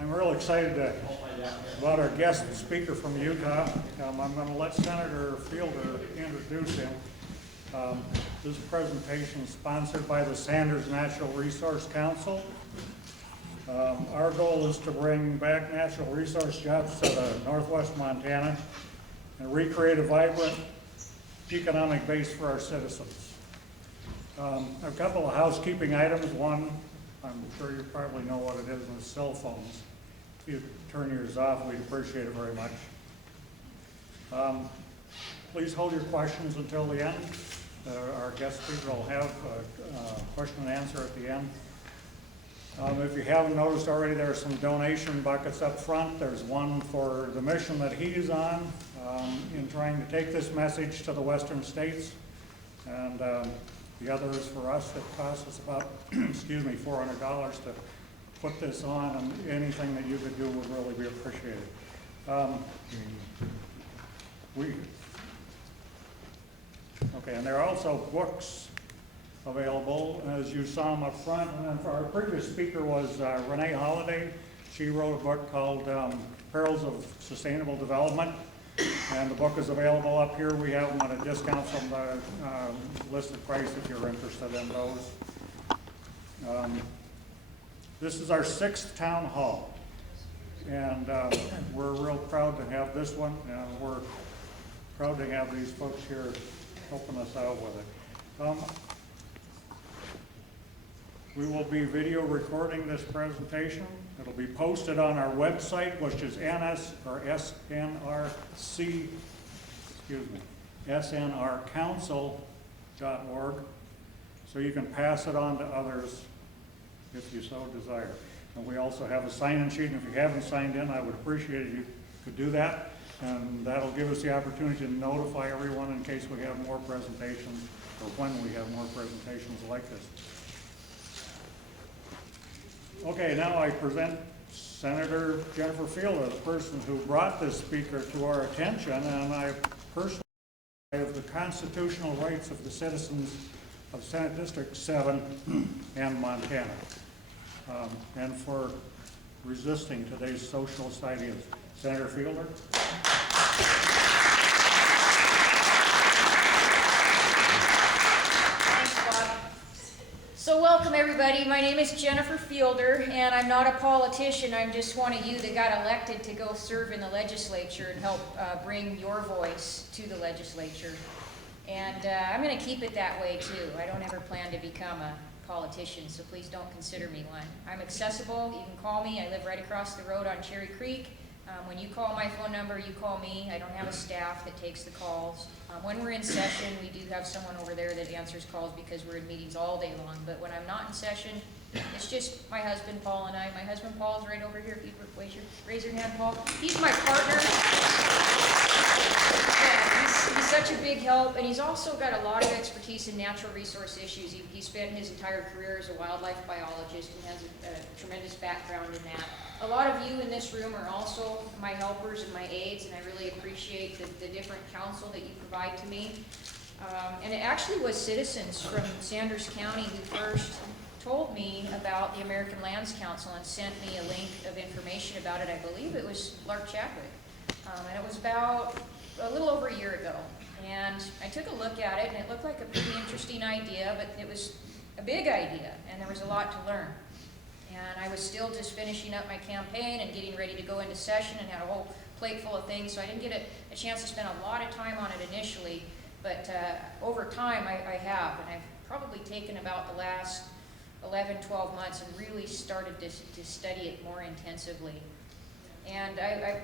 I'm real excited about our guest speaker from Utah. I'm going to let Senator Fielder introduce him. This presentation is sponsored by the Sanders Natural Resource Council. Our goal is to bring back natural resource jobs to northwest Montana and recreate a vibrant economic base for our citizens. A couple of housekeeping items. One, I'm sure you probably know what it is, and it's cell phones. If you turn yours off, we'd appreciate it very much. Please hold your questions until the end. Our guest speaker will have a question and answer at the end. If you haven't noticed already, there are some donation buckets up front. There's one for the mission that he's on in trying to take this message to the western states. And the other is for us. It costs us about, excuse me, $400 to put this on, and anything that you could do would really be appreciated. Okay, and there are also books available, as you saw them up front. And then for our previous speaker was Renee Holiday. She wrote a book called Perils of Sustainable Development, and the book is available up here. We have them at a discount from the listed price if you're interested in those. This is our 6th town hall, and we're real proud to have this one. We're proud to have these folks here helping us out with it. We will be video recording this presentation. It'll be posted on our website, which is snrcouncil.org, so you can pass it on to others if you so desire. And we also have a sign-in sheet, and if you haven't signed in, I would appreciate it if you could do that, and that'll give us the opportunity to notify everyone in case we have more presentations, or when we have more presentations like this. Okay, now I present Senator Jennifer Fielder, the person who brought this speaker to our attention, and I personally have the constitutional rights of the citizens of Senate District 7 and Montana, and for resisting today's socialist ideas. Senator Fielder. So welcome everybody. My name is Jennifer Fielder, and I'm not a politician. I'm just one of you that got elected to go serve in the legislature and help bring your voice to the legislature. And I'm going to keep it that way too. I don't ever plan to become a politician, so please don't consider me one. I'm accessible. You can call me. I live right across the road on Cherry Creek. When you call my phone number, you call me. I don't have a staff that takes the calls. When we're in session, we do have someone over there that answers calls because we're in meetings all day long. But when I'm not in session, it's just my husband, Paul, and I. My husband, Paul, is right over here. If you raise your hand, Paul. He's my partner. Yeah, he's such a big help, and he's also got a lot of expertise in natural resource issues. He spent his entire career as a wildlife biologist and has a tremendous background in that. A lot of you in this room are also my helpers and my aides, and I really appreciate the different counsel that you provide to me. And it actually was citizens from Sanders County who first told me about the American Lands Council and sent me a link of information about it. I believe it was Lark Chadwick. And it was about a little over a year ago. And I took a look at it, and it looked like a pretty interesting idea, but it was a big idea, and there was a lot to learn. And I was still just finishing up my campaign and getting ready to go into session and had a whole plate full of things, so I didn't get a chance to spend a lot of time on it initially, but over time I have, and I've probably taken about the last 11, 12 months and really started to study it more intensively. And I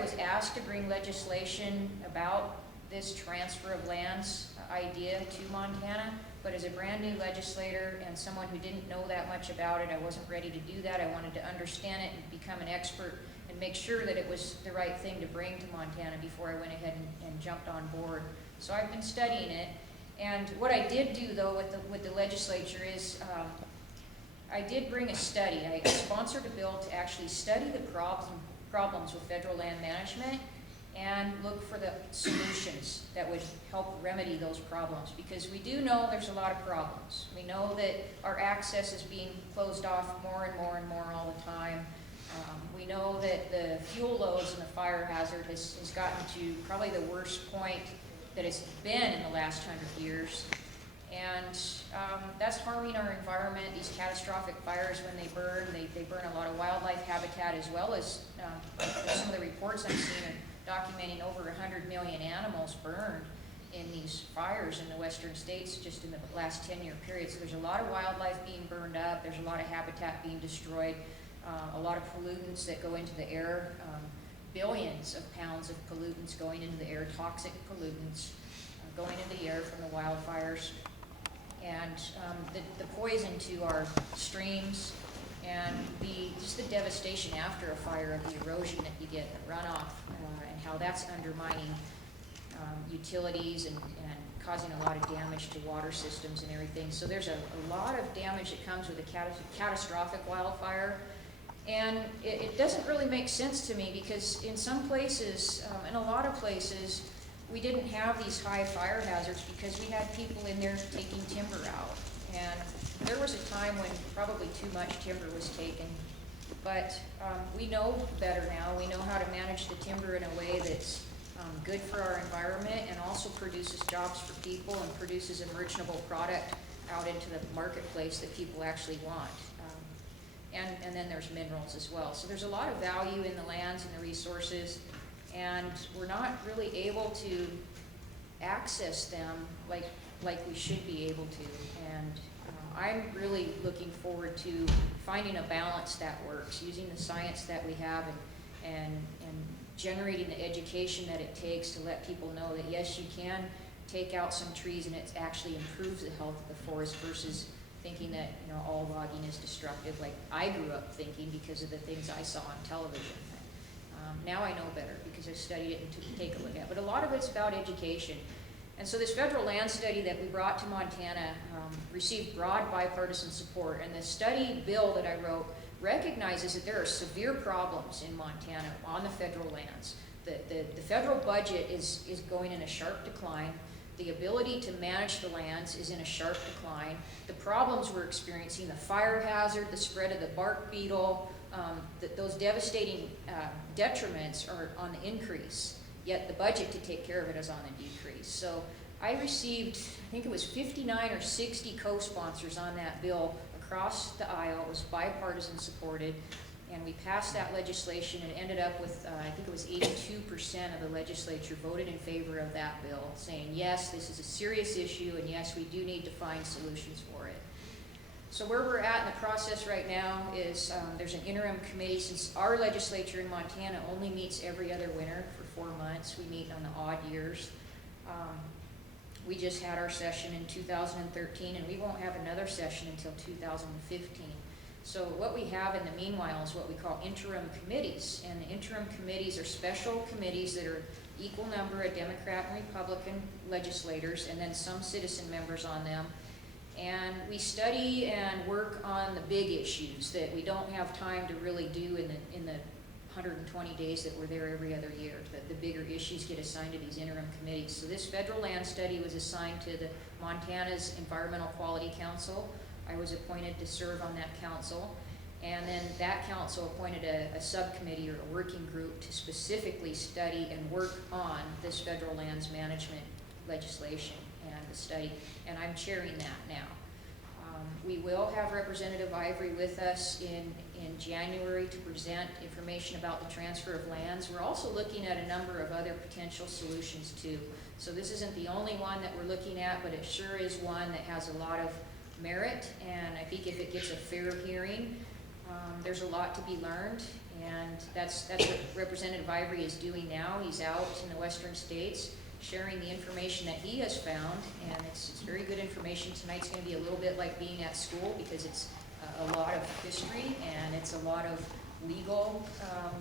was asked to bring legislation about this transfer of lands idea to Montana, but as a brand new legislator and someone who didn't know that much about it, I wasn't ready to do that. I wanted to understand it and become an expert and make sure that it was the right thing to bring to Montana before I went ahead and jumped on board. So I've been studying it. And what I did do, though, with the legislature is I did bring a study. I sponsored a bill to actually study the problems with federal land management and look for the solutions that would help remedy those problems, because we do know there's a lot of problems. We know that our access is being closed off more and more and more all the time. We fuel loads and the fire hazard has gotten to probably the worst point that it's been in the last 100 years. And that's harming our environment. These catastrophic fires, when they burn a lot of wildlife habitat, as well as some of the reports I've seen are documenting over 100 million animals burned in these fires in the western states just in the last 10-year period. So there's a lot of wildlife being burned up, there's a lot of habitat being destroyed, a lot of pollutants that go into the air, billions of pounds of pollutants going into the air, toxic pollutants going into the air from the wildfires. And the poison to our streams, and just the devastation after a fire of the erosion that you get, the runoff, and how that's undermining utilities and causing a lot of damage to water systems and everything. So there's a lot of damage that comes with a catastrophic wildfire. And it doesn't really make sense to me, because in some places, in a lot of places, we didn't have these high fire hazards because we had people in there taking timber out. And there was a time when probably too much timber was taken. But we know better now. We know how to manage the timber in a way that's good for our environment, and also produces jobs for people and produces a merchantable product out into the marketplace that people actually want. And then there's minerals as well. So there's a lot of value in the lands and the resources, and we're not really able to access them like we should be able to. And I'm really looking forward to finding a balance that works, using the science that we have and generating the education that it takes to let people know that yes, you can take out some trees and it actually improves the health of the forest, versus thinking that all logging is destructive, like I grew up thinking because of the things I saw on television. Now I know better because I studied it and to take a look at. But a lot of it's about education. And so this federal land study that we brought to Montana received broad bipartisan support. And the study bill that I wrote recognizes that there are severe problems in Montana on the federal lands. The federal budget is going in a sharp decline. The ability to manage the lands is in a sharp decline. The problems we're experiencing, the fire hazard, the spread of the bark beetle, those devastating detriments are on the increase, yet the budget to take care of it is on the decrease. So I received, I think it was 59 or 60 co-sponsors on that bill across the aisle. It was bipartisan supported, and we passed that legislation and ended up with, I think it was 82% of the legislature voted in favor of that bill, saying yes, this is a serious issue, and yes, we do need to find solutions for it. So where we're at in the process right now is there's an interim committee, since our legislature in Montana only meets every other winter for 4 months. We meet on the odd years. We just had our session in 2013, and we won't have another session until 2015. So what we have in the meanwhile is what we call interim committees, and the interim committees are special committees that are equal number of Democrat and Republican legislators, and then some citizen members on them. And we study and work on the big issues that we don't have time to really do in the 120 days that we're there every other year. The bigger issues get assigned to these interim committees. So this federal land study was assigned to the Montana's Environmental Quality Council. I was appointed to serve on that council. And then that council appointed a subcommittee or a working group to specifically study and work on this federal lands management legislation and the study. And I'm chairing that now. We will have Representative Ivory with us in January to present information about the transfer of lands. We're also looking at a number of other potential solutions too. So this isn't the only one that we're looking at, but it sure is one that has a lot of merit. And I think if it gets a fair hearing, there's a lot to be learned. And that's what Representative Ivory is doing now. He's out in the western states sharing the information that he has found, and it's very good information. Tonight's going to be a little bit like being at school, because it's a lot of history and it's a lot of legal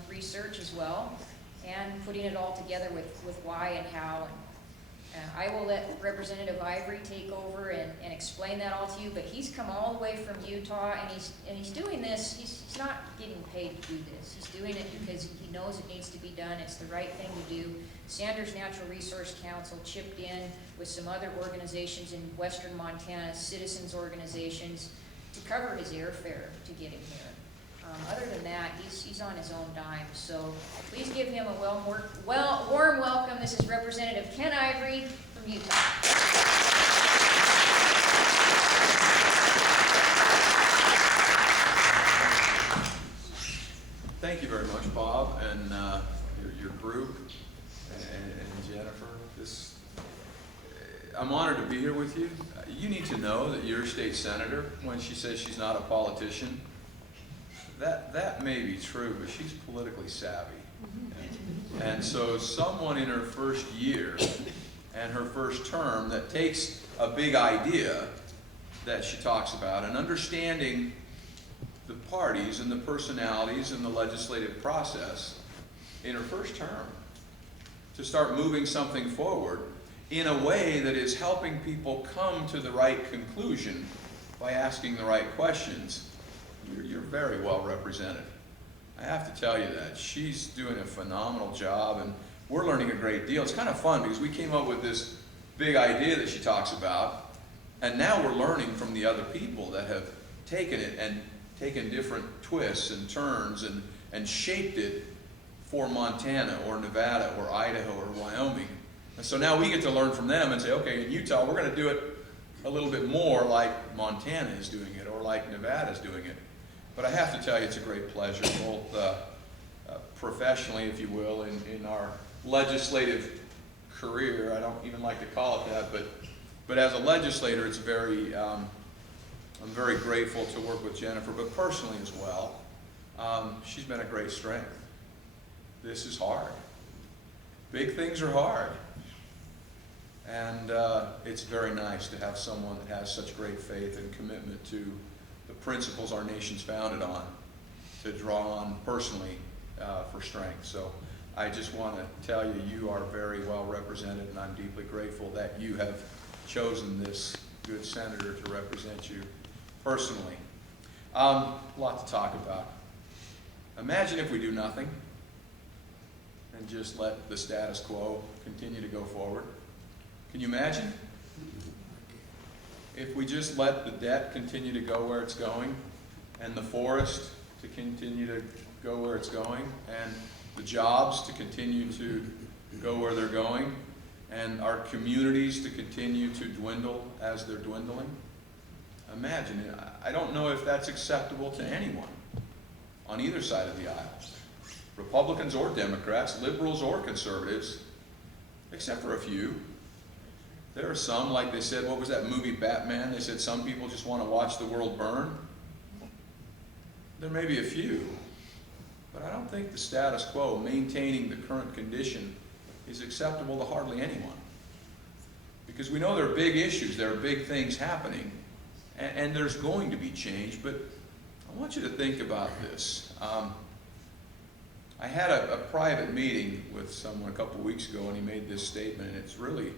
research as well, and putting it all together with why and how. And I will let Representative Ivory take over and explain that all to you, but he's come all the way from Utah, and he's doing this. He's not getting paid to do this. He's doing it because he knows it needs to be done. It's the right thing to do. Sanders Natural Resource Council chipped in with some other organizations in western Montana, citizens organizations, to cover his airfare to get him here. Other than that, he's on his own dime. So please give him a warm welcome. This is Representative Ken Ivory from Utah. Thank you very much, Bob, and your group, and Jennifer. I'm honored to be here with you. You need to know that your state senator, when she says she's not a politician, that may be true, but she's politically savvy. And so someone in her first year and her first term that takes a big idea that she talks about and understanding the parties and the personalities and the legislative process in her first term to start moving something forward in a way that is helping people come to the right conclusion by asking the right questions. You're very well represented. I have to tell you that. She's doing a phenomenal job, and we're learning a great deal. It's kind of fun because we came up with this big idea that she talks about, and now we're learning from the other people that have taken it and taken different twists and turns and shaped it for Montana or Nevada or Idaho or Wyoming. And so now we get to learn from them and say, okay, in Utah, we're going to do it a little bit more like Montana is doing it or like Nevada is doing it. But I have to tell you, it's a great pleasure, both professionally, if you will, in our legislative career. I don't even like to call it that, but as a legislator, it's very, I'm very grateful to work with Jennifer, but personally as well. She's been a great strength. This is hard. Big things are hard. And it's very nice to have someone that has such great faith and commitment to the principles our nation's founded on, to draw on personally for strength. So I just want to tell you, you are very well represented, and I'm deeply grateful that you have chosen this good senator to represent you personally. A lot to talk about. Imagine if we do nothing and just let the status quo continue to go forward. Can you imagine? If we just let the debt continue to go where it's going, and the forest to continue to go where it's going, and the jobs to continue to go where they're going, and our communities to continue to dwindle as they're dwindling. Imagine it. I don't know if that's acceptable to anyone on either side of the aisle. Republicans or Democrats, liberals or conservatives, except for a few. There are some, like they said, what was that movie Batman? They said some people just want to watch the world burn. There may be a few, but I don't think the status quo, maintaining the current condition, is acceptable to hardly anyone. Because we know there are big issues, there are big things happening, and there's going to be change, but I want you to think about this. I had a private meeting with someone a couple weeks ago, and he made this statement, and it's really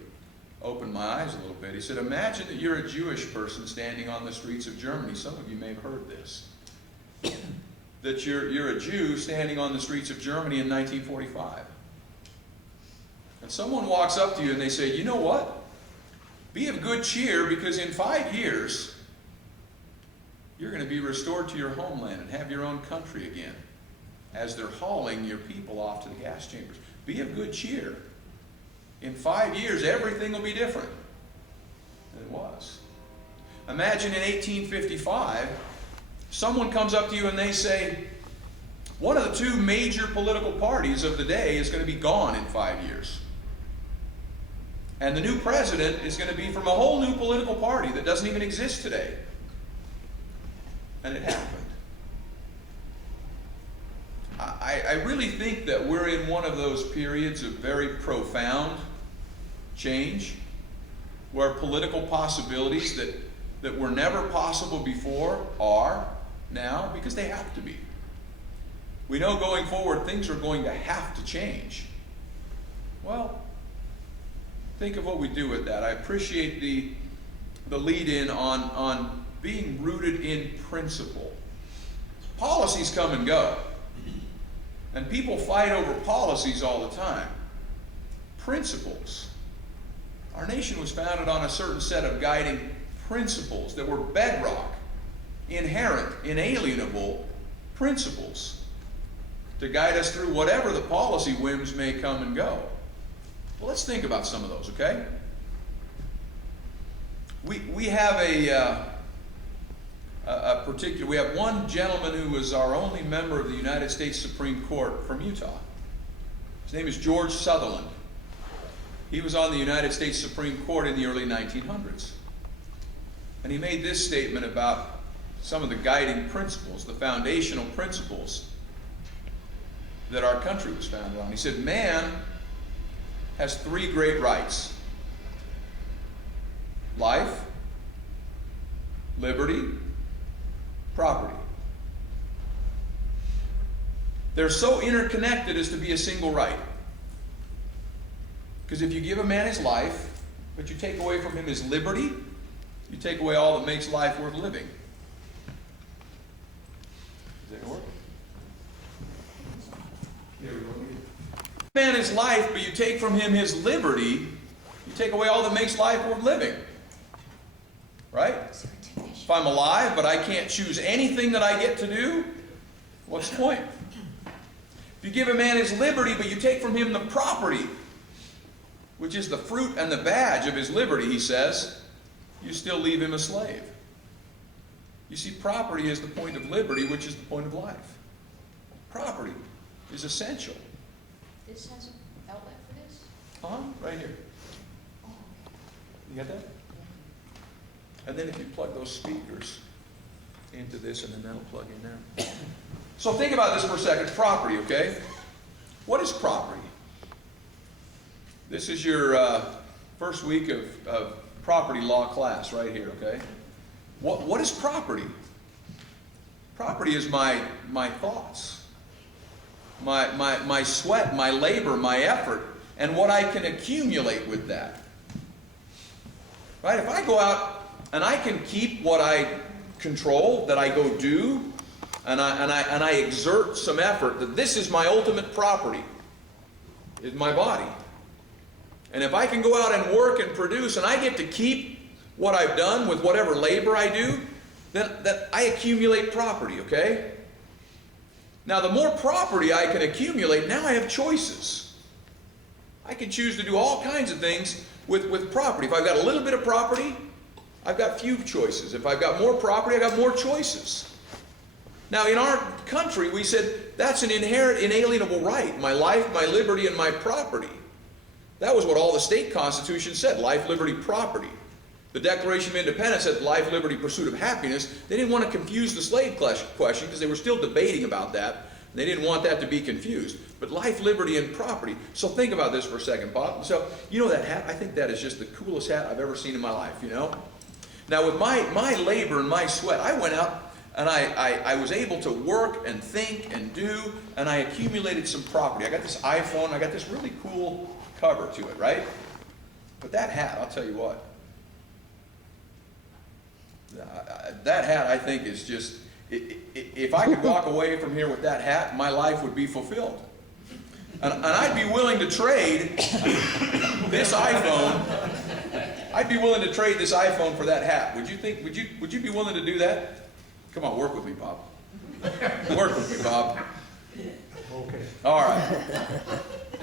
opened my eyes a little bit. He said, imagine that you're a Jewish person standing on the streets of Germany. Some of you may have heard this. That you're a Jew standing on the streets of Germany in 1945. And someone walks up to you and they say, you know what? Be of good cheer, because in 5 years, you're going to be restored to your homeland and have your own country again, as they're hauling your people off to the gas chambers. Be of good cheer. In 5 years, everything will be different than it was. Imagine in 1855, someone comes up to you and they say, one of the two major political parties of the day is going to be gone in 5 years. And the new president is going to be from a whole new political party that doesn't even exist today. And it happened. I really think that we're in one of those periods of very profound change, where political possibilities that were never possible before are now, because they have to be. We know going forward things are going to have to change. Well, think of what we do with that. I appreciate the lead-in on being rooted in principle. Policies come and go. And people fight over policies all the time. Principles. Our nation was founded on a certain set of guiding principles that were bedrock, inherent, inalienable principles to guide us through whatever the policy whims may come and go. Well, let's think about some of those, okay? We have we have one gentleman who was our only member of the United States Supreme Court from Utah. His name is George Sutherland. He was on the United States Supreme Court in the early 1900s. And he made this statement about some of the guiding principles, the foundational principles that our country was founded on. He said, man has three great rights: life, liberty, property. They're so interconnected as to be a single right. Because if you give a man his life, but you take away from him his liberty, you take away all that makes life worth living. Is that work? There we go. Man his life, but you take from him his liberty, you take away all that makes life worth living. Right? If I'm alive, but I can't choose anything that I get to do, what's the point? If you give a man his liberty, but you take from him the property, which is the fruit and the badge of his liberty, he says, you still leave him a slave. You see, property is the point of liberty, which is the point of life. Property is essential. This has an outlet for this? Right here. You got that? And then if you plug those speakers into this, and then that'll plug in there. So think about this for a second. Property, okay? What is property? This is your first week of property law class right here, okay? What is property? Property is my thoughts, my sweat, my labor, my effort, and what I can accumulate with that. Right? If I go out and I can keep what I control, that I go do, and I exert some effort, that this is my ultimate property, is my body. And if I can go out and work and produce, and I get to keep what I've done with whatever labor I do, then I accumulate property, okay? Now, the more property I can accumulate, now I have choices. I can choose to do all kinds of things with property. If I've got a little bit of property, I've got few choices. If I've got more property, I've got more choices. Now, in our country, we said that's an inherent, inalienable right: my life, my liberty, and my property. That was what all the state constitutions said: life, liberty, property. The Declaration of Independence said life, liberty, pursuit of happiness. They didn't want to confuse the slave question because they were still debating about that. They didn't want that to be confused. But life, liberty, and property. So think about this for a second, Bob. So, you know that hat? I think that is just the coolest hat I've ever seen in my life, you know? Now, with my labor and my sweat, I went out and I was able to work and think and do, and I accumulated some property. I got this iPhone, I got this really cool cover to it, right? But that hat, I'll tell you what, that hat, I think, is just, if I could walk away from here with that hat, my life would be fulfilled. And I'd be willing to trade this iPhone. I'd be willing to trade this iPhone for that hat. Would you be willing to do that? Come on, work with me, Bob. Work with me, Bob. Okay. All right.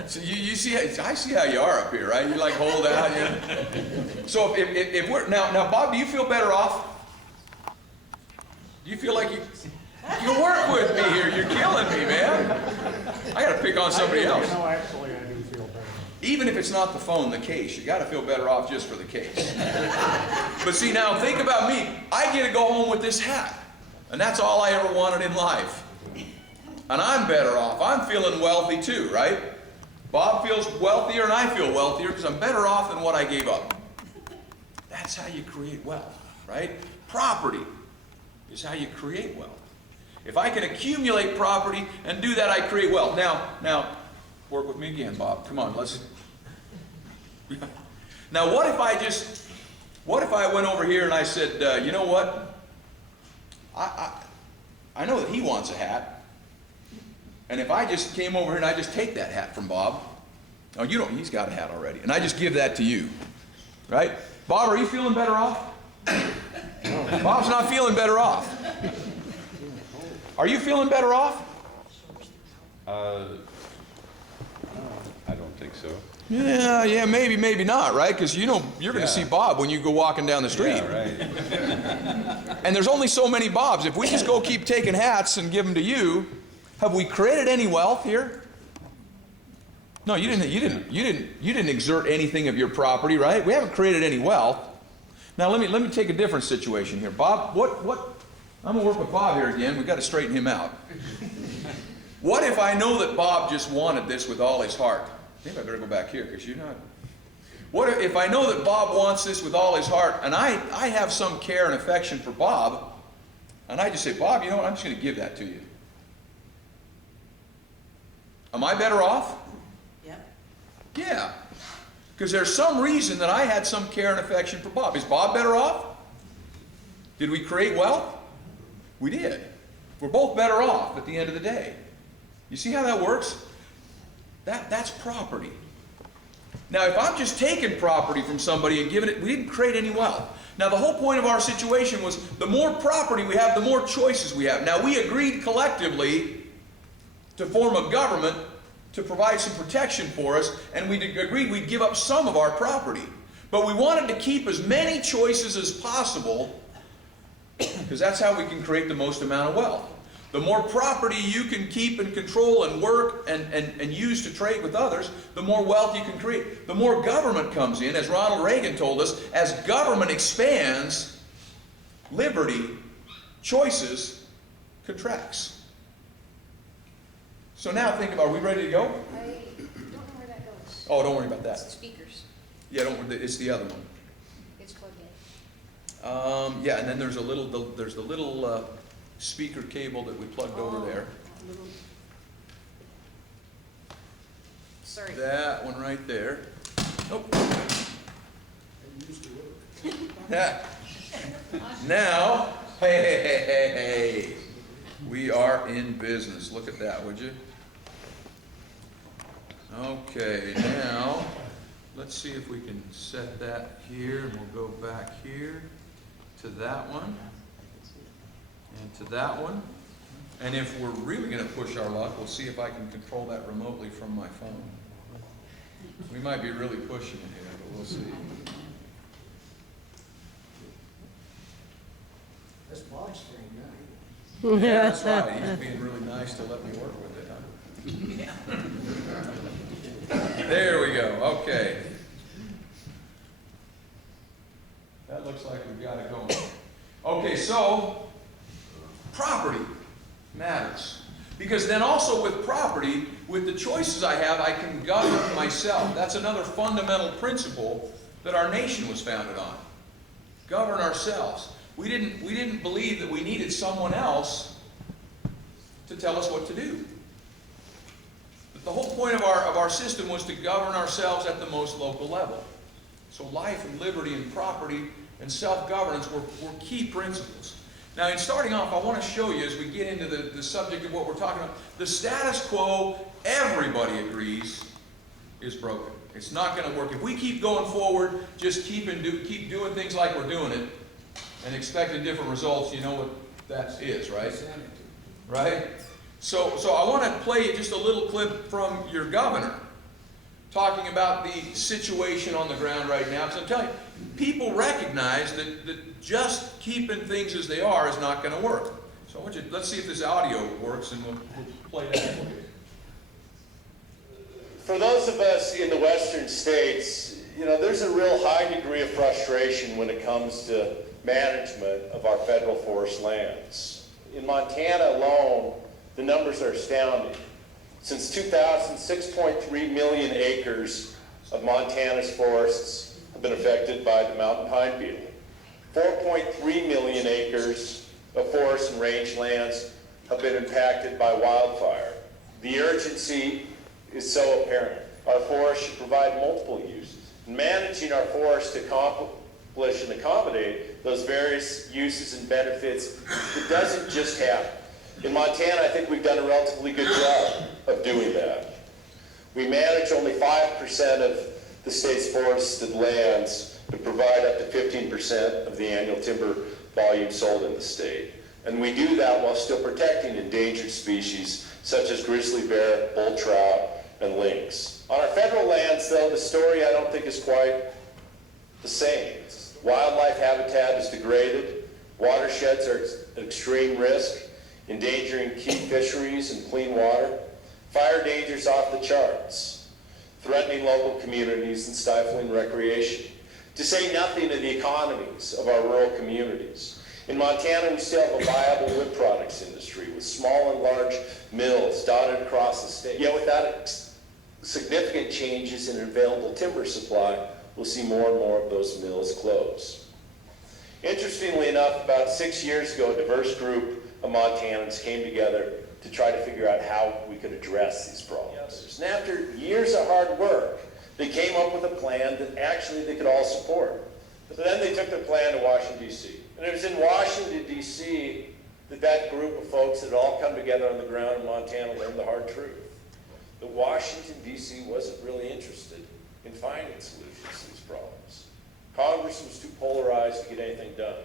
So you see, I see how you are up here, right? You like hold out. So if we're now, Bob, do you feel better off? Do you feel like you work with me here? You're killing me, man. I got to pick on somebody else. No, actually, I do feel better. Even if it's not the phone, the case, you got to feel better off just for the case. But see, now think about me. I get to go home with this hat, and that's all I ever wanted in life. And I'm better off. I'm feeling wealthy too, right? Bob feels wealthier, and I feel wealthier because I'm better off than what I gave up. That's how you create wealth, right? Property is how you create wealth. If I can accumulate property and do that, I create wealth. Now, work with me again, Bob. Come on, let's. Now, what if I went over here and I said, you know what? I know that he wants a hat. And if I just came over here and I just take that hat from Bob, oh, you don't, he's got a hat already, and I just give that to you, right? Bob, are you feeling better off? Bob's not feeling better off. Are you feeling better off? I don't think so. Yeah, maybe, maybe not, right? Because you know, you're going to see Bob when you go walking down the street. Yeah, right. And there's only so many Bobs. If we just go keep taking hats and give them to you, have we created any wealth here? No, you didn't exert anything of your property, right? We haven't created any wealth. Now let me take a different situation here. Bob, I'm gonna work with Bob here again. We've got to straighten him out. What if I know that Bob just wanted this with all his heart? Maybe I better go back here because you're not. What if I know that Bob wants this with all his heart, and I have some care and affection for Bob, and I just say, Bob, you know what, I'm just going to give that to you. Am I better off? Yeah. Because there's some reason that I had some care and affection for Bob. Is Bob better off? Did we create wealth? We did. We're both better off at the end of the day. You see how that works? That's property. Now, if I'm just taking property from somebody and giving it, we didn't create any wealth. Now, the whole point of our situation was the more property we have, the more choices we have. Now, we agreed collectively to form a government to provide some protection for us, and we agreed we'd give up some of our property. But we wanted to keep as many choices as possible because that's how we can create the most amount of wealth. The more property you can keep and control and work and use to trade with others, the more wealth you can create. The more government comes in, as Ronald Reagan told us, as government expands, liberty, choices, contracts. So now think about, are we ready to go? I don't know where that goes. Oh, don't worry about It's the that. speakers. Yeah, it's the other one. It's plugged in. Yeah, and then there's the little speaker cable that we plugged over there. Sorry. That one right there. Nope. Yeah. Now, hey, we are in business. Look at that, would you? Okay, now, let's see if we can set that here, and we'll go back here to that one. And to that one. And if we're really going to push our luck, we'll see if I can control that remotely from my phone. We might be really pushing it here, but we'll see. This box thing, Yeah, that's right. He's being really nice to let me work with it, huh? There we go. Okay. That looks like we've got it going. Okay, so property matters. Because then also with property, with the choices I have, I can govern myself. That's another fundamental principle that our nation was founded on. Govern ourselves. We didn't believe that we needed someone else to tell us what to do. But the whole point of our system was to govern ourselves at the most local level. So life and liberty and property and self-governance were key principles. Now, in starting off, I want to show you, as we get into the subject of what we're talking about, the status quo, everybody agrees, is broken. It's not going to work. If we keep going forward, just keep doing things like we're doing it, and expecting different results, you know what that is, right? Right? So I want to play just a little clip from your governor, talking about the situation on the ground right now. Because I'm telling you, people recognize that just keeping things as they are is not going to work. So let's see if this audio works, and we'll play that for you. For those of us in the western states, you know, there's a real high degree of frustration when it comes to management of our federal forest lands. In Montana alone, the numbers are astounding. Since 2000, 6.3 million acres of Montana's forests have been affected by the mountain pine beetle. 4.3 million acres of forest and rangelands have been impacted by wildfire. The urgency is so apparent. Our forests should provide multiple uses. Managing our forests to accomplish and accommodate those various uses and benefits, it doesn't just happen. In Montana, I think we've done a relatively good job of doing that. We manage only 5% of the state's forested lands, but provide up to 15% of the annual timber volume sold in the state. And we do that while still protecting endangered species such as grizzly bear, bull trout, and lynx. On our federal lands, though, the story I don't think is quite the same. Wildlife habitat is degraded, watersheds are at extreme risk, endangering key fisheries and clean water, fire dangers off the charts, threatening local communities and stifling recreation, to say nothing of the economies of our rural communities. In Montana, we still have a viable wood products industry with small and large mills dotted across the state. Yet without significant changes in available timber supply, we'll see more and more of those mills close. Interestingly enough, about 6 years ago, a diverse group of Montanans came together to try to figure out how we could address these problems. And after years of hard work, they came up with a plan that actually they could all support. But then they took their plan to Washington, D.C. And it was in Washington, D.C. that group of folks that had all come together on the ground in Montana learned the hard truth. That Washington, D.C. wasn't really interested in finding solutions to these problems. Congress was too polarized to get anything done.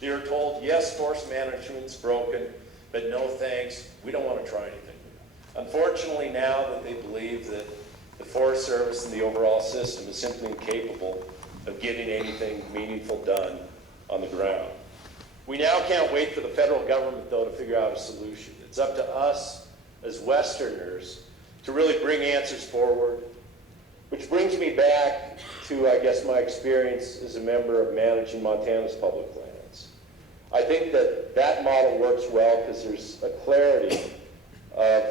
They were told, yes, forest management's broken, but no thanks, we don't want to try anything. Unfortunately, now that they believe that the Forest Service and the overall system is simply incapable of getting anything meaningful done on the ground. We now can't wait for the federal government, though, to figure out a solution. It's up to us as Westerners to really bring answers forward, which brings me back to, I guess, my experience as a member of managing Montana's public lands. I think that that model works well because there's a clarity of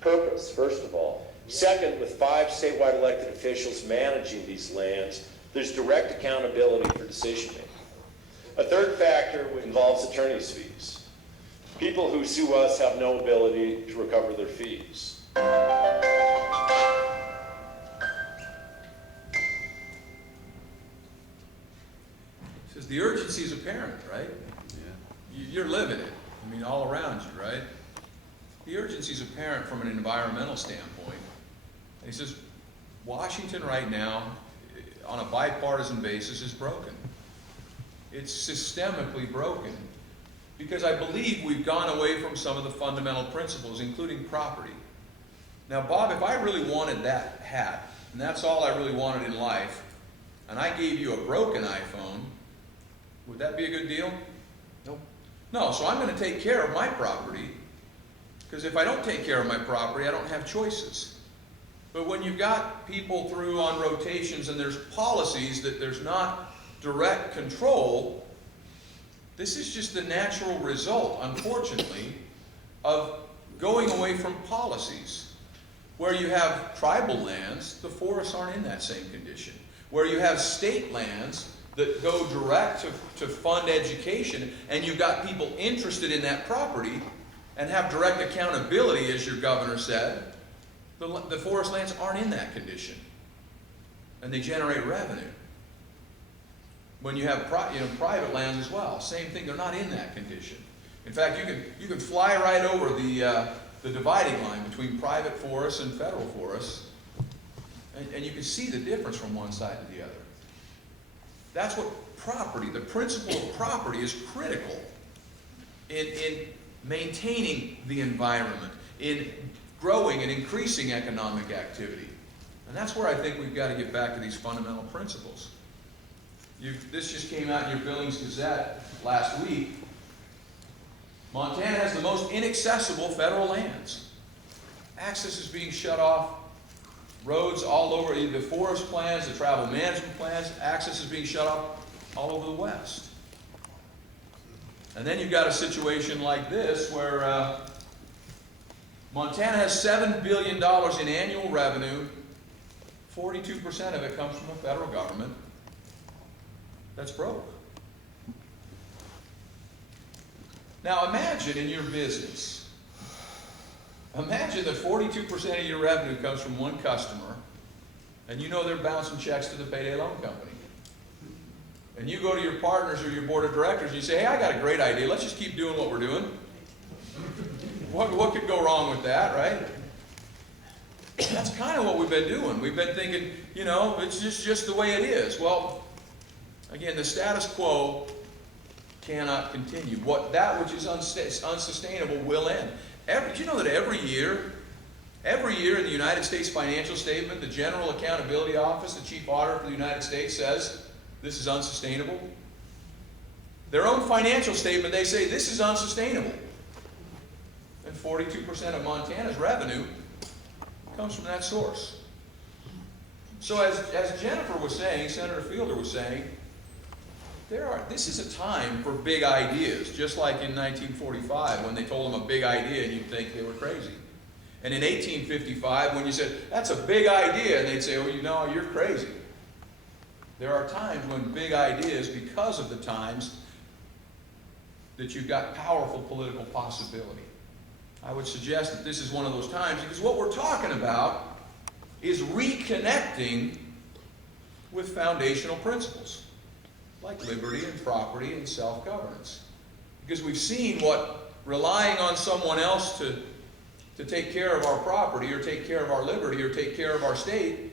purpose, first of all. Second, with 5 statewide elected officials managing these lands, there's direct accountability for decision-making. A third factor involves attorney's fees. People who sue us have no ability to recover their fees. Says the urgency is apparent, right? Yeah. You're living it. I mean, all around you, right? The urgency is apparent from an environmental standpoint. And he says, Washington right now, on a bipartisan basis, is broken. It's systemically broken because I believe we've gone away from some of the fundamental principles, including property. Now, Bob, if I really wanted that hat, and that's all I really wanted in life, and I gave you a broken iPhone, would that be a good deal? Nope. No, so I'm going to take care of my property, because if I don't take care of my property, I don't have choices. But when you've got people through on rotations and there's policies that there's not direct control, this is just the natural result, unfortunately, of going away from policies. Where you have tribal lands, the forests aren't in that same condition. Where you have state lands that go direct to fund education, and you've got people interested in that property and have direct accountability, as your governor said, the forest lands aren't in that condition. And they generate revenue. When you have private lands as well, same thing, they're not in that condition. In fact, you can fly right over the dividing line between private forests and federal forests, and you can see the difference from one side to the other. That's what property, the principle of property is critical in maintaining the environment, in growing and increasing economic activity. And that's where I think we've got to get back to these fundamental principles. This just came out in your Billings Gazette last week. Montana has the most inaccessible federal lands. Access is being shut off. Roads all over, the forest plans, the travel management plans, access is being shut off all over the West. And then you've got a situation like this where Montana has $7 billion in annual revenue. 42% of it comes from the federal government. That's broke. Now imagine in your business, imagine that 42% of your revenue comes from one customer, and you know they're bouncing checks to the payday loan company. And you go to your partners or your board of directors and you say, hey, I got a great idea, let's just keep doing what we're doing. What could go wrong with that, right? That's kind of what we've been doing. We've been thinking, you know, it's just the way it is. Well, again, the status quo cannot continue. That which is unsustainable will end. Did you know that every year in the United States financial statement, the General Accountability Office, the Chief Auditor for the United States, says this is unsustainable? Their own financial statement, they say this is unsustainable. And 42% of Montana's revenue comes from that source. So as Jennifer was saying, Senator Fielder was saying, this is a time for big ideas, just like in 1945 when they told them a big idea and you'd think they were crazy. And in 1855 when you said, that's a big idea, and they'd say, oh, you know, you're crazy. There are times when big ideas, because of the times, that you've got powerful political possibility. I would suggest that this is one of those times, because what we're talking about is reconnecting with foundational principles, like liberty and property and self-governance. Because we've seen what relying on someone else to take care of our property or take care of our liberty or take care of our state,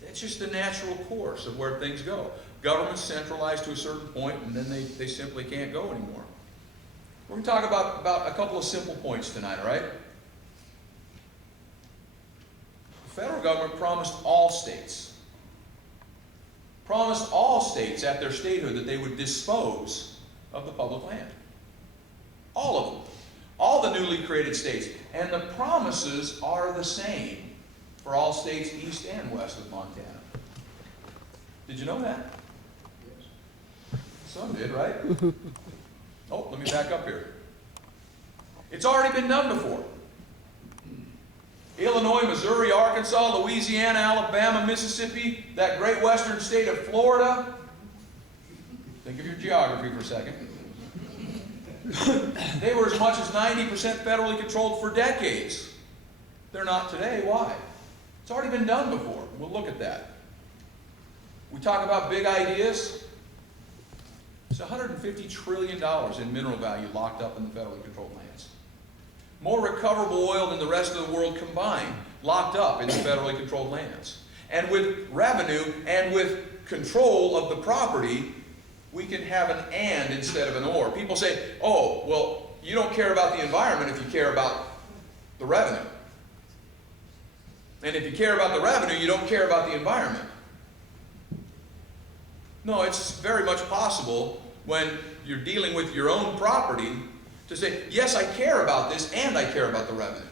that's just the natural course of where things go. Government's centralized to a certain point, and then they simply can't go anymore. We're going to talk about a couple of simple points tonight, all right? The federal government promised all states at their statehood that they would dispose of the public land. All of them. All the newly created states. And the promises are the same for all states east and west of Montana. Did you know that? Yes. Some did, right? Oh, let me back up here. It's already been done before. Illinois, Missouri, Arkansas, Louisiana, Alabama, Mississippi, that great western state of Florida. Think of your geography for a second. They were as much as 90% federally controlled for decades. They're not today. Why? It's already been done before. We'll look at that. We talk about big ideas. It's $150 trillion in mineral value locked up in the federally controlled lands. More recoverable oil than the rest of the world combined, locked up in the federally controlled lands. And with revenue and with control of the property, we can have an and instead of an or. People say, oh, well, you don't care about the environment if you care about the revenue. And if you care about the revenue, you don't care about the environment. No, it's very much possible when you're dealing with your own property to say, yes, I care about this and I care about the revenue.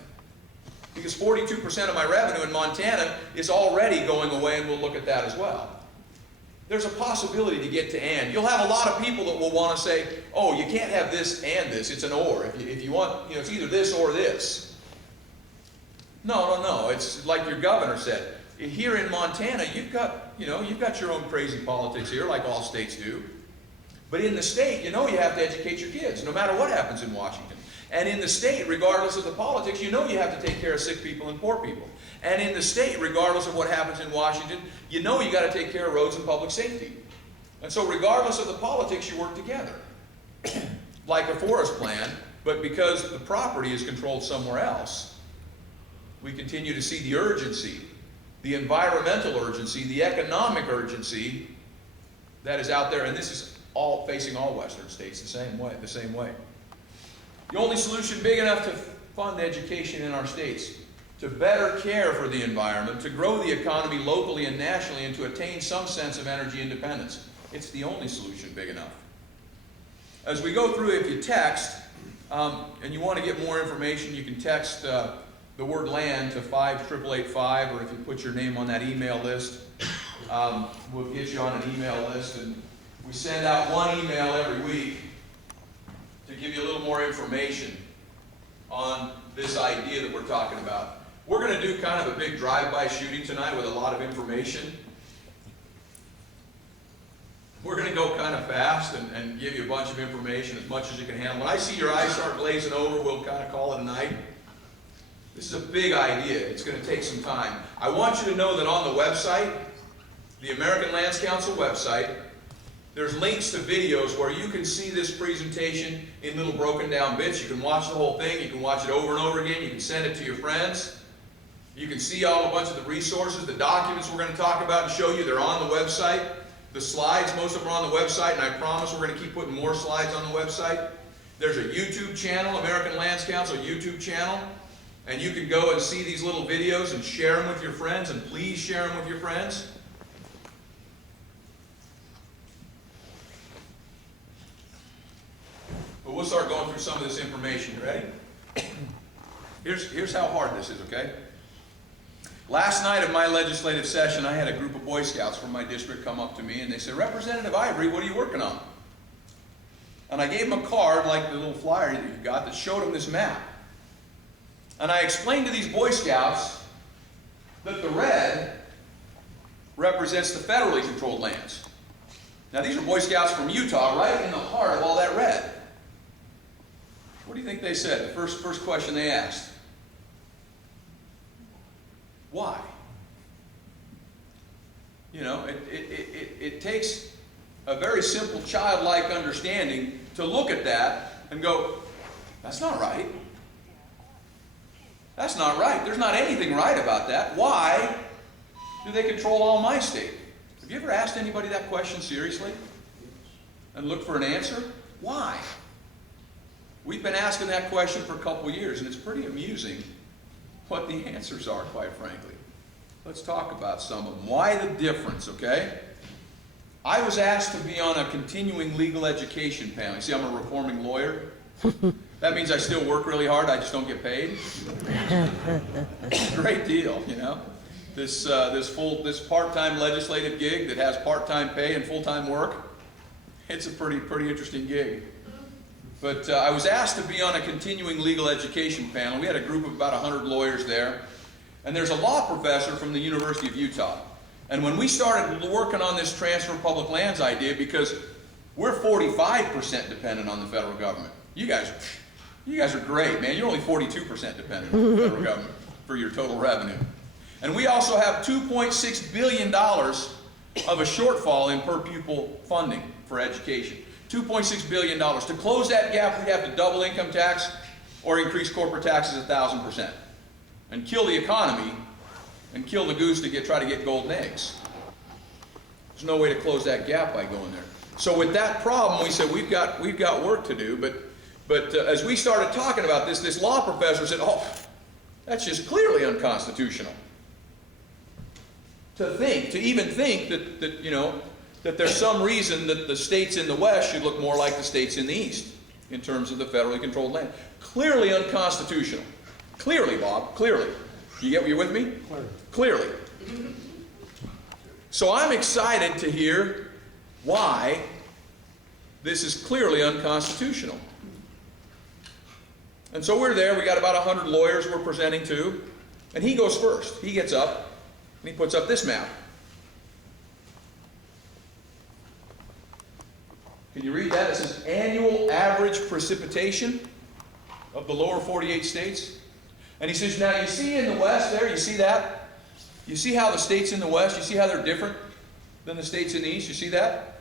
Because 42% of my revenue in Montana is already going away, and we'll look at that as well. There's a possibility to get to and. You'll have a lot of people that will want to say, oh, you can't have this and this. It's an or. If you want, it's either this or this. No. It's like your governor said. Here in Montana, you've got your own crazy politics here, like all states do. But in the state, you have to educate your kids, no matter what happens in Washington. And in the state, regardless of the politics, you have to take care of sick people and poor people. And in the state, regardless of what happens in Washington, you got to take care of roads and public safety. And so regardless of the politics, you work together. Like a forest plan, but because the property is controlled somewhere else, we continue to see the urgency, the environmental urgency, the economic urgency that is out there. And this is all facing all Western states the same way. The only solution big enough to fund education in our states, to better care for the environment, to grow the economy locally and nationally, and to attain some sense of energy independence. It's the only solution big enough. As we go through, if you text, and you want to get more information, you can text the word land to 58885, or if you put your name on that email list, we'll get you on an email list. And we send out one email every week to give you a little more information on this idea that we're talking about. We're going to do kind of a big drive-by shooting tonight with a lot of information. We're going to go kind of fast and give you a bunch of information, as much as you can handle. When I see your eyes start glazing over, we'll kind of call it a night. This is a big idea. It's going to take some time. I want you to know that on the website, the American Lands Council website, there's links to videos where you can see this presentation in little broken down bits. You can watch the whole thing. You can watch it over and over again. You can send it to your friends. You can see a bunch of the resources, the documents we're going to talk about and show you. They're on the website. The slides, most of them are on the website, and I promise we're going to keep putting more slides on the website. There's a YouTube channel, American Lands Council YouTube channel, and you can go and see these little videos and share them with your friends, and please share them with your friends. But we'll start going through some of this information. You ready? Here's how hard this is, okay? Last night of my legislative session, I had a group of Boy Scouts from my district come up to me and they said, "Representative Ivory, what are you working on?" And I gave them a card, like the little flyer that you got, that showed them this map. And I explained to these Boy Scouts that the red represents the federally controlled lands. Now these are Boy Scouts from Utah, right in the heart of all that red. What do you think they said? The first question they asked. Why? You know, it takes a very simple childlike understanding to look at that and go, that's not right. That's not right. There's not anything right about that. Why do they control all my state? Have you ever asked anybody that question seriously and looked for an answer? Why? We've been asking that question for a couple years, and it's pretty amusing what the answers are, quite frankly. Let's talk about some of them. Why the difference, okay? I was asked to be on a continuing legal education panel. You see, I'm a reforming lawyer. That means I still work really hard, I just don't get paid. Great deal, you know? This part-time legislative gig that has part-time pay and full-time work, it's a pretty interesting gig. But I was asked to be on a continuing legal education panel. We had a group of about 100 lawyers there. And there's a law professor from the University of Utah. And when we started working on this transfer of public lands idea, because we're 45% dependent on the federal government. You guys are great, man. You're only 42% dependent on the federal government for your total revenue. And we also have $2.6 billion of a shortfall in per pupil funding for education. $2.6 billion. To close that gap, we'd have to double income tax or increase corporate taxes 1,000%. And kill the economy and kill the goose to try to get golden eggs. There's no way to close that gap by going there. So with that problem, we said we've got work to do. But as we started talking about this law professor said, "Oh, that's just clearly unconstitutional." To even think that there's some reason that the states in the West should look more like the states in the East in terms of the federally controlled land. Clearly unconstitutional. Clearly, Bob, clearly. You with me? Clearly. So I'm excited to hear why this is clearly unconstitutional. And so we're there. We got about 100 lawyers we're presenting to. And he goes first. He gets up and he puts up this map. Can you read that? It says annual average precipitation of the lower 48 states. And he says, now you see in the West there, you see that? You see how the states in the West, you see how they're different than the states in the East? You see that?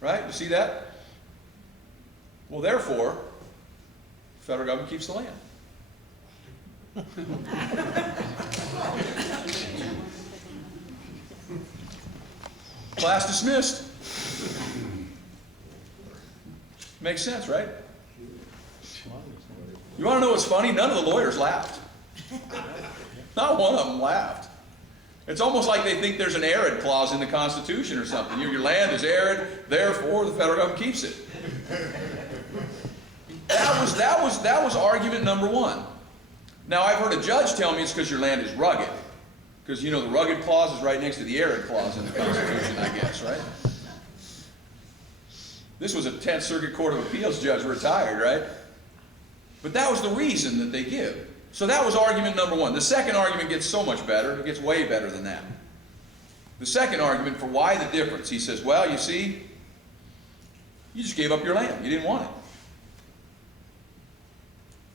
Right? You see that? Well, therefore, the federal government keeps the land. Class dismissed. Makes sense, right? You want to know what's funny? None of the lawyers laughed. Not one of them laughed. It's almost like they think there's an arid clause in the Constitution or something. Your land is arid, therefore the federal government keeps it. That was argument number one. Now I've heard a judge tell me it's because your land is rugged. Because the rugged clause is right next to the arid clause in the Constitution, I guess, right? This was a 10th Circuit Court of Appeals judge, retired, right? But that was the reason that they give. So that was argument number one. The second argument gets so much better. It gets way better than that. The second argument for why the difference, he says, well, you see, you just gave up your land. You didn't want it.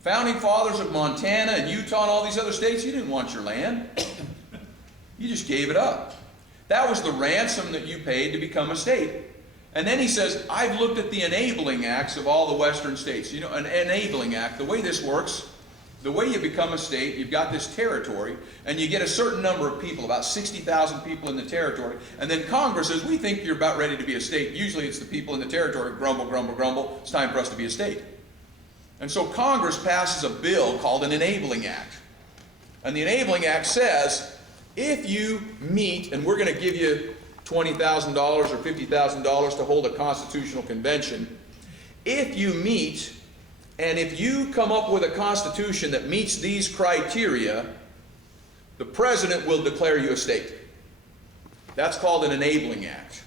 Founding fathers of Montana and Utah and all these other states, you didn't want your land. You just gave it up. That was the ransom that you paid to become a state. And then he says, I've looked at the enabling acts of all the western states. An enabling act, the way this works The way you become a state, you've got this territory, and you get a certain number of people, about 60,000 people in the territory, and then Congress says, we think you're about ready to be a state. Usually it's the people in the territory, grumble, grumble, grumble, it's time for us to be a state. And so Congress passes a bill called an Enabling Act. And the Enabling Act says, if you meet, and we're going to give you $20,000 or $50,000 to hold a constitutional convention, if you meet, and if you come up with a constitution that meets these criteria, the president will declare you a state. That's called an Enabling Act.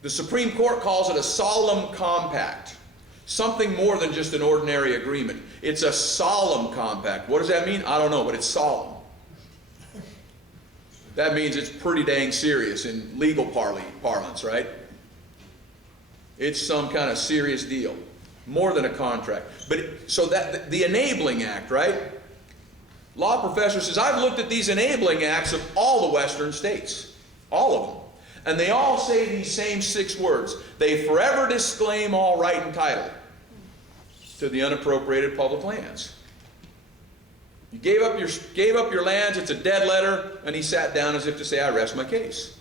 The Supreme Court calls it a solemn compact. Something more than just an ordinary agreement. It's a solemn compact. What does that mean? I don't know, but it's solemn. That means it's pretty dang serious in legal parlance, right? It's some kind of serious deal. More than a contract. But so that the Enabling Act, right? Law professor says, I've looked at these Enabling Acts of all the Western states. All of them. And they all say these same 6 words. They forever disclaim all right and title to the unappropriated public lands. You gave up your lands, it's a dead letter, and he sat down as if to say, I rest my case.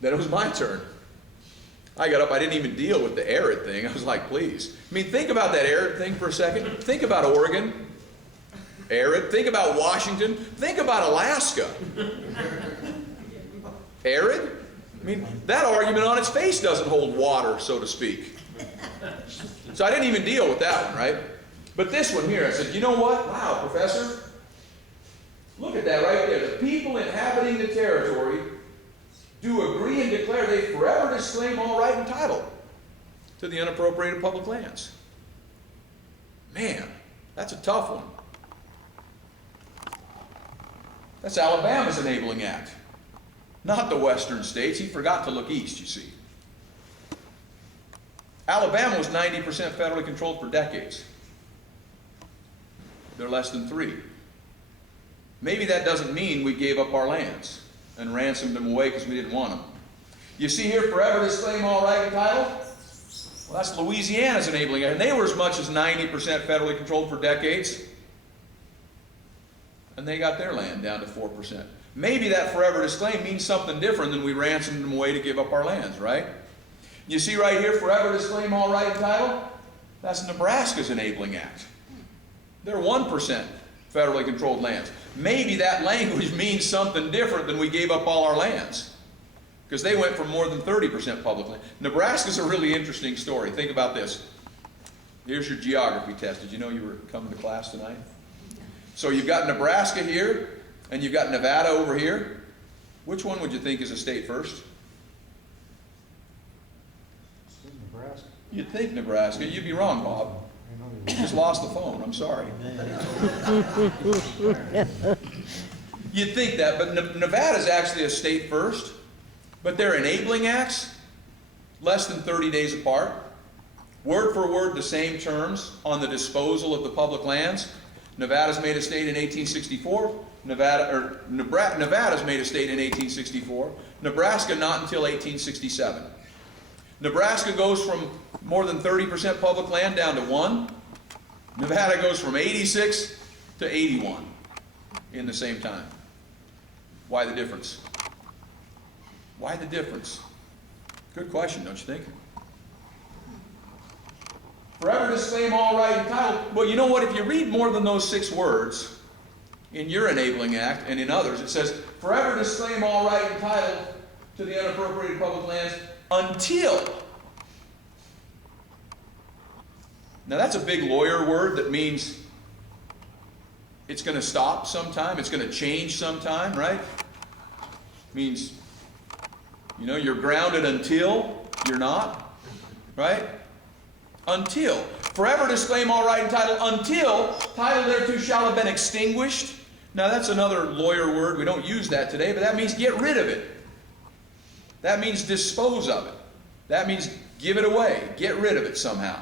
Then it was my turn. I got up, I didn't even deal with the arid thing. I was like, please. I mean, think about that arid thing for a second. Think about Oregon. Arid. Think about Washington. Think about Alaska. Arid? I mean, that argument on its face doesn't hold water, so to speak. So I didn't even deal with that one, right? But this one here, I said, you know what? Wow, professor. Look at that right there. The people inhabiting the territory do agree and declare they forever disclaim all right and title to the unappropriated public lands. Man, that's a tough one. That's Alabama's Enabling Act. Not the Western states. He forgot to look east, you see. Alabama was 90% federally controlled for decades. They're less than 3. Maybe that doesn't mean we gave up our lands and ransomed them away because we didn't want them. You see here, forever disclaim all right and title? Well, that's Louisiana's Enabling Act. And they were as much as 90% federally controlled for decades. And they got their land down to 4%. Maybe that forever disclaim means something different than we ransomed them away to give up our lands, right? You see right here, forever disclaim all right and title? That's Nebraska's Enabling Act. They're 1% federally controlled lands. Maybe that language means something different than we gave up all our lands. Because they went from more than 30% public land. Nebraska's a really interesting story. Think about this. Here's your geography test. Did you know you were coming to class tonight? So you've got Nebraska here, and you've got Nevada over here. Which one would you think is a state first? Nebraska. You'd think Nebraska. You'd be wrong, Bob. You just lost the phone. I'm sorry. You'd think that, but Nevada's actually a state first. But their Enabling Acts, less than 30 days apart. Word for word, the same terms on the disposal of the public lands. Nevada's made a state in 1864. Nevada's made a state in 1864. Nebraska not until 1867. Nebraska goes from more than 30% public land down to 1. Nevada goes from 86 to 81 in the same time. Why the difference? Why the difference? Good question, don't you think? Forever disclaim all right and title. Well, you know what? If you read more than those 6 words in your Enabling Act and in others, it says, forever disclaim all right and title to the unappropriated public lands until. Now that's a big lawyer word that means it's going to stop sometime, it's going to change sometime, right? Means, you know, you're grounded until you're not, right? Until. Forever disclaim all right and title until title thereto shall have been extinguished. Now that's another lawyer word. We don't use that today, but that means get rid of it. That means dispose of it. That means give it away. Get rid of it somehow.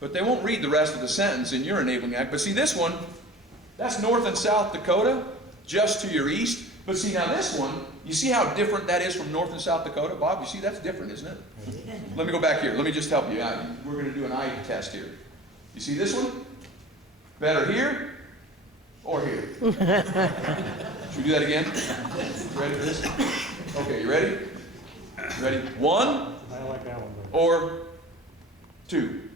But they won't read the rest of the sentence in your Enabling Act. But see this one, that's North and South Dakota, just to your east. But see now this one, you see how different that is from North and South Dakota? Bob, you see that's different, isn't it? Let me go back here. Let me just help you out. We're going to do an eye test here. You see this one? Better here or here? Should we do that again? Ready for this? Okay, you ready? Ready? 1 I like that one better. or 2?